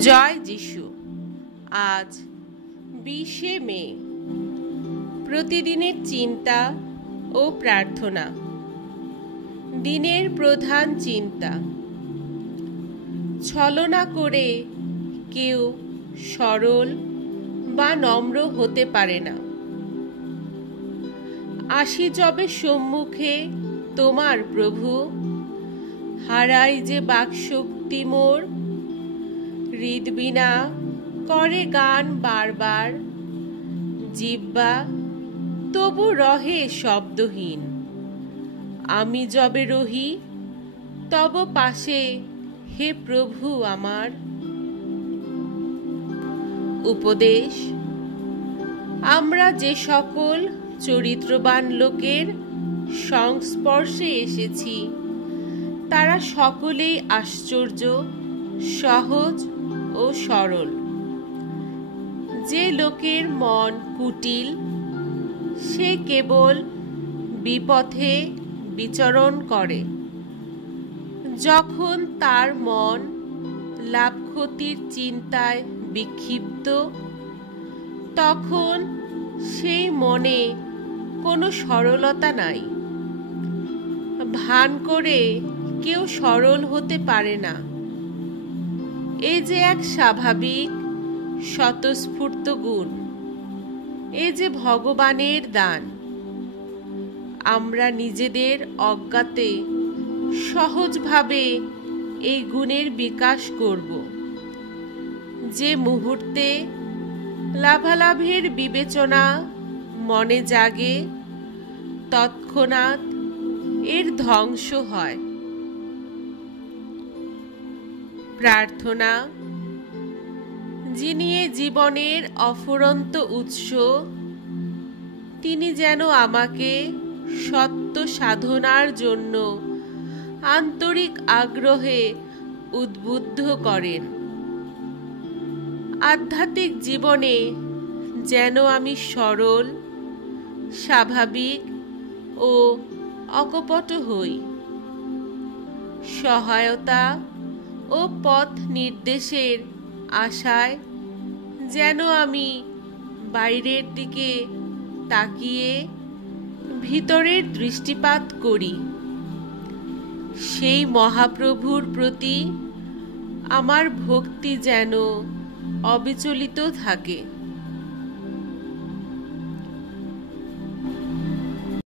জয় যিশু। আজ 20শে মে। প্রতিদিনের চিন্তা ও প্রার্থনা। দিনের প্রধান চিন্তা। ছলনা করে কেউ সরল বা নম্র হতে পারে না। আসি যবে সম্মুখে তোমার প্রভু, হারাই যে বাকশক্তি মোর। হৃদবীণা করে গান বারবার, জিহ্বা তবু রহে শব্দহীন। আমি যবে রহি তব পাশে, হে প্রভু আমার। উপদেশ। আমরা যে সকল চরিত্রবান লোকের সংস্পর্শে এসেছি, তারা সকলেই আশ্চর্য, সহজ ও সরল। যে লোকের মন কুটিল, সে কেবল বিপথে বিচরণ করে। যখন তার মন লাভ ক্ষতির চিন্তায় বিক্ষিপ্ত, তখন সেই মনে কোনো সরলতা নাই। ভান করে কেউ সরল হতে পারে না। এ যে এক স্বাভাবিক স্বতঃস্ফূর্ত গুণ, এ যে ভগবানের দান। আমরা নিজেদের অজ্ঞাতে সহজভাবে এই গুণের বিকাশ করব। যে মুহূর্তে লাভালাভের বিবেচনা মনে জাগে, তৎক্ষণাৎ এর ধ্বংস হয়। প্রার্থনা। যিনি এ জীবনের অফুরন্ত উৎস, তিনি যেন আমাকে সত্য সাধনার জন্য আন্তরিক আগ্রহে উদ্বুদ্ধ করেন। আধ্যাত্মিক জীবনে যেন আমি সরল, স্বাভাবিক ও অকপট হই। সহায়তা ও পথ নির্দেশের আশায় যেন আমি বাইরের দিকে তাকিয়ে ভিতরের দৃষ্টিপাত করি। সেই মহাপ্রভুর প্রতি আমার ভক্তি যেন অবিচলিত থাকে।